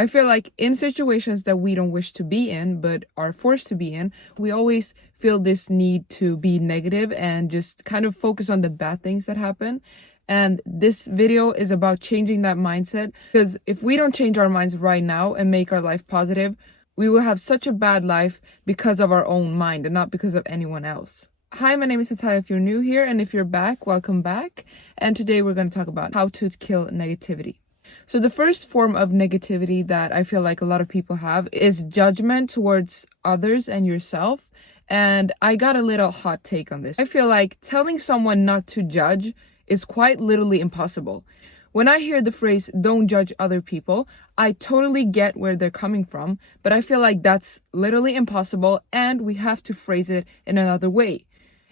I feel like in situations that we don't wish to be in, but are forced to be in, we always feel this need to be negative and just kind of focus on the bad things that happen. And this video is about changing that mindset, because if we don't change our minds right now and make our life positive, we will have such a bad life because of our own mind and not because of anyone else. Hi, my name is Natalia if you're new here, and if you're back, welcome back. And today we're going to talk about how to kill negativity. So the first form of negativity that I feel like a lot of people have is judgment towards others and yourself. And I got a little hot take on this. I feel like telling someone not to judge is quite literally impossible. When I hear the phrase, don't judge other people, I totally get where they're coming from, but I feel like that's literally impossible and we have to phrase it in another way.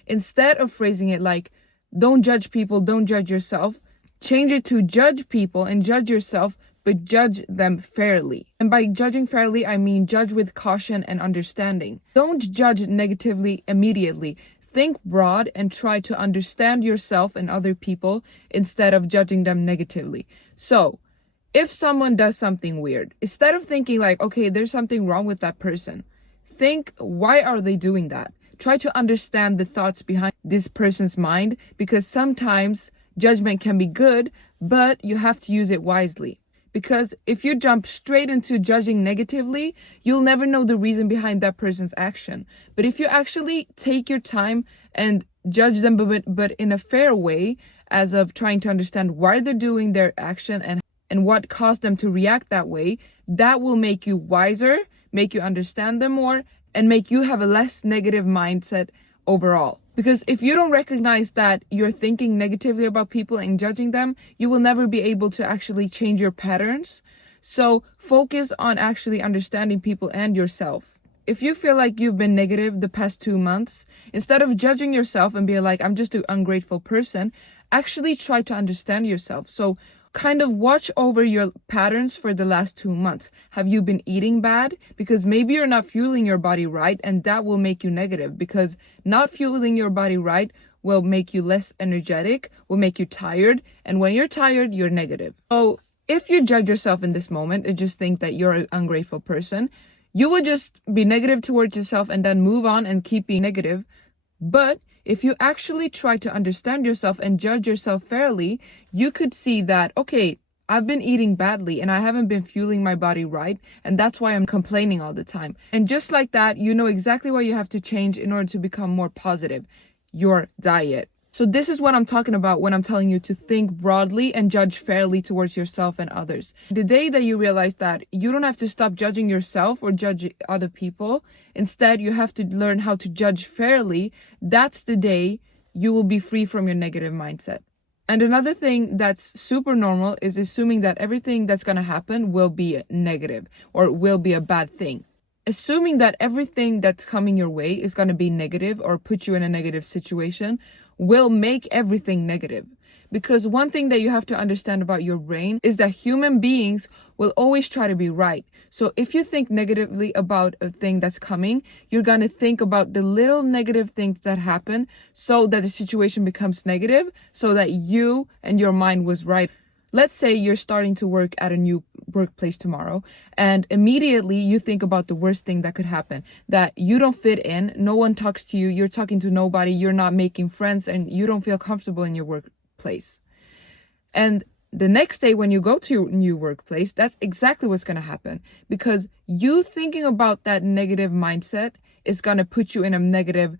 Instead of phrasing it like, don't judge people, don't judge yourself, change it to judge people and judge yourself, but judge them fairly. And by judging fairly, I mean judge with caution and understanding. Don't judge negatively immediately. Think broad and try to understand yourself and other people instead of judging them negatively. So, if someone does something weird, instead of thinking like, okay, there's something wrong with that person, think, why are they doing that? Try to understand the thoughts behind this person's mind, because sometimes judgment can be good, but you have to use it wisely. Because if you jump straight into judging negatively, you'll never know the reason behind that person's action. But if you actually take your time and judge them, but in a fair way, as of trying to understand why they're doing their action and what caused them to react that way, that will make you wiser, make you understand them more, and make you have a less negative mindset overall. Because if you don't recognize that you're thinking negatively about people and judging them, you will never be able to actually change your patterns. So focus on actually understanding people and yourself. If you feel like you've been negative the past 2 months, instead of judging yourself and be like, I'm just an ungrateful person, actually try to understand yourself. So kind of watch over your patterns for the last 2 months. Have you been eating bad? Because maybe you're not fueling your body right, and that will make you negative, because not fueling your body right will make you less energetic, will make you tired, and when you're tired, you're negative. So if you judge yourself in this moment and just think that you're an ungrateful person, you will just be negative towards yourself and then move on and keep being negative. But if you actually try to understand yourself and judge yourself fairly, you could see that, okay, I've been eating badly and I haven't been fueling my body right, and that's why I'm complaining all the time. And just like that, you know exactly what you have to change in order to become more positive: your diet. So this is what I'm talking about when I'm telling you to think broadly and judge fairly towards yourself and others. The day that you realize that you don't have to stop judging yourself or judge other people, instead you have to learn how to judge fairly, that's the day you will be free from your negative mindset. And another thing that's super normal is assuming that everything that's going to happen will be negative or will be a bad thing. Assuming that everything that's coming your way is going to be negative or put you in a negative situation will make everything negative. Because one thing that you have to understand about your brain is that human beings will always try to be right. So if you think negatively about a thing that's coming, you're going to think about the little negative things that happen so that the situation becomes negative, so that you and your mind was right. Let's say you're starting to work at a new workplace tomorrow, and immediately you think about the worst thing that could happen, that you don't fit in, no one talks to you, you're talking to nobody, you're not making friends, and you don't feel comfortable in your workplace. And the next day when you go to your new workplace, that's exactly what's going to happen, because you thinking about that negative mindset is going to put you in a negative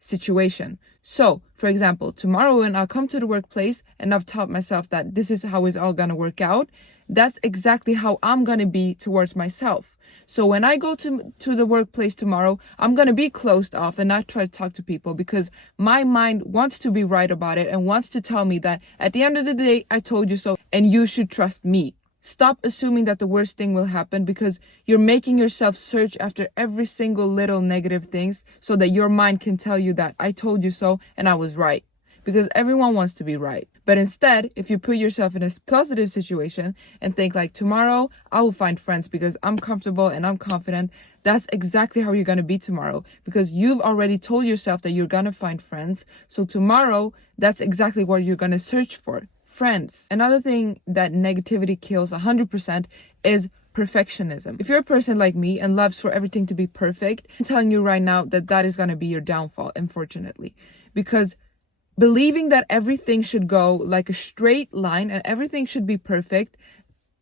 situation. So, for example, tomorrow when I come to the workplace and I've taught myself that this is how it's all gonna work out, that's exactly how I'm gonna be towards myself. So when I go to the workplace tomorrow, I'm gonna be closed off and not try to talk to people, because my mind wants to be right about it and wants to tell me that at the end of the day, I told you so and you should trust me. Stop assuming that the worst thing will happen, because you're making yourself search after every single little negative things so that your mind can tell you that I told you so and I was right. Because everyone wants to be right. But instead, if you put yourself in a positive situation and think like, tomorrow I will find friends because I'm comfortable and I'm confident, that's exactly how you're going to be tomorrow, because you've already told yourself that you're going to find friends. So tomorrow, that's exactly what you're going to search for. Friends. Another thing that negativity kills 100% is perfectionism. If you're a person like me and loves for everything to be perfect, I'm telling you right now that that is going to be your downfall, unfortunately. Because believing that everything should go like a straight line and everything should be perfect,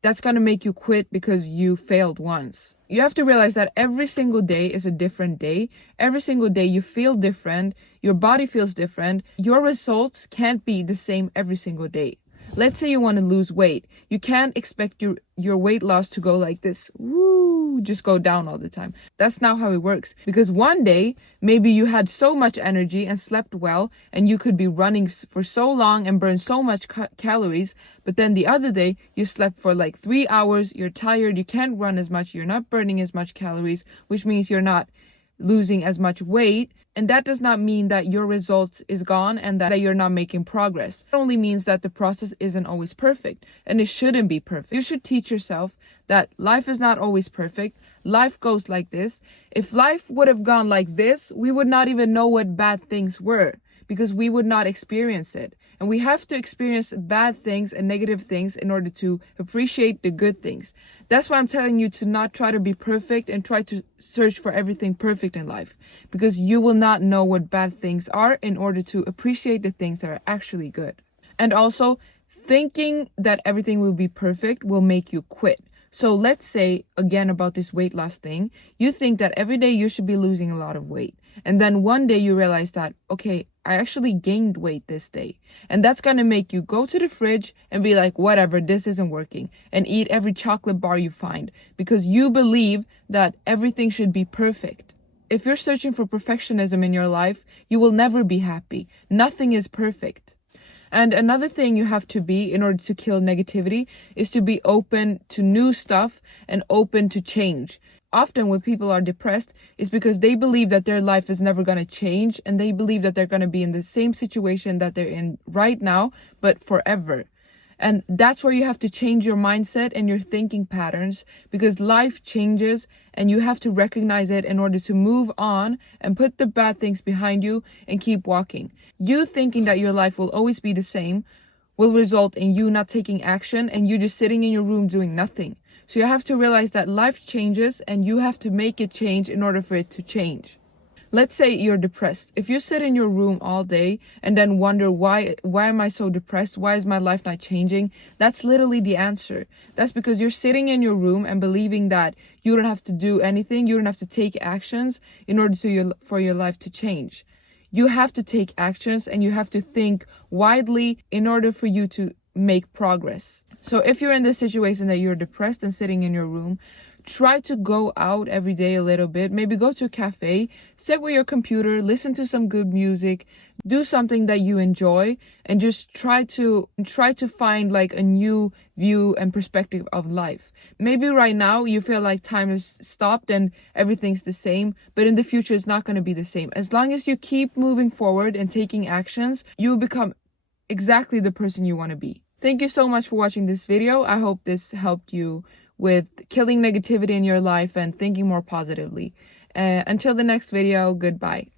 that's going to make you quit because you failed once. You have to realize that every single day is a different day. Every single day you feel different. Your body feels different. Your results can't be the same every single day. Let's say you want to lose weight. You can't expect your weight loss to go like this. Woo, just go down all the time. That's not how it works. Because one day, maybe you had so much energy and slept well, and you could be running for so long and burn so much calories. But then the other day, you slept for like 3 hours. You're tired. You can't run as much. You're not burning as much calories, which means you're not losing as much weight. And that does not mean that your results is gone and that you're not making progress. It only means that the process isn't always perfect, and it shouldn't be perfect. You should teach yourself that life is not always perfect. Life goes like this. If life would have gone like this, we would not even know what bad things were, because we would not experience it. And we have to experience bad things and negative things in order to appreciate the good things. That's why I'm telling you to not try to be perfect and try to search for everything perfect in life, because you will not know what bad things are in order to appreciate the things that are actually good. And also, thinking that everything will be perfect will make you quit. So let's say, again, about this weight loss thing, you think that every day you should be losing a lot of weight. And then one day you realize that, okay, I actually gained weight this day. And that's going to make you go to the fridge and be like, whatever, this isn't working. And eat every chocolate bar you find because you believe that everything should be perfect. If you're searching for perfectionism in your life, you will never be happy. Nothing is perfect. And another thing you have to be in order to kill negativity is to be open to new stuff and open to change. Often when people are depressed, it's because they believe that their life is never going to change, and they believe that they're going to be in the same situation that they're in right now, but forever. And that's where you have to change your mindset and your thinking patterns, because life changes and you have to recognize it in order to move on and put the bad things behind you and keep walking. You thinking that your life will always be the same will result in you not taking action and you just sitting in your room doing nothing. So you have to realize that life changes and you have to make it change in order for it to change. Let's say you're depressed. If you sit in your room all day and then wonder, why am I so depressed? Why is my life not changing? That's literally the answer. That's because you're sitting in your room and believing that you don't have to do anything. You don't have to take actions in order for your life to change. You have to take actions and you have to think widely in order for you to make progress. So if you're in this situation that you're depressed and sitting in your room, try to go out every day a little bit. Maybe go to a cafe, sit with your computer, listen to some good music, do something that you enjoy, and just try to find like a new view and perspective of life. Maybe right now you feel like time has stopped and everything's the same, but in the future it's not going to be the same. As long as you keep moving forward and taking actions, you will become exactly the person you want to be. Thank you so much for watching this video. I hope this helped you with killing negativity in your life and thinking more positively. Until the next video, goodbye.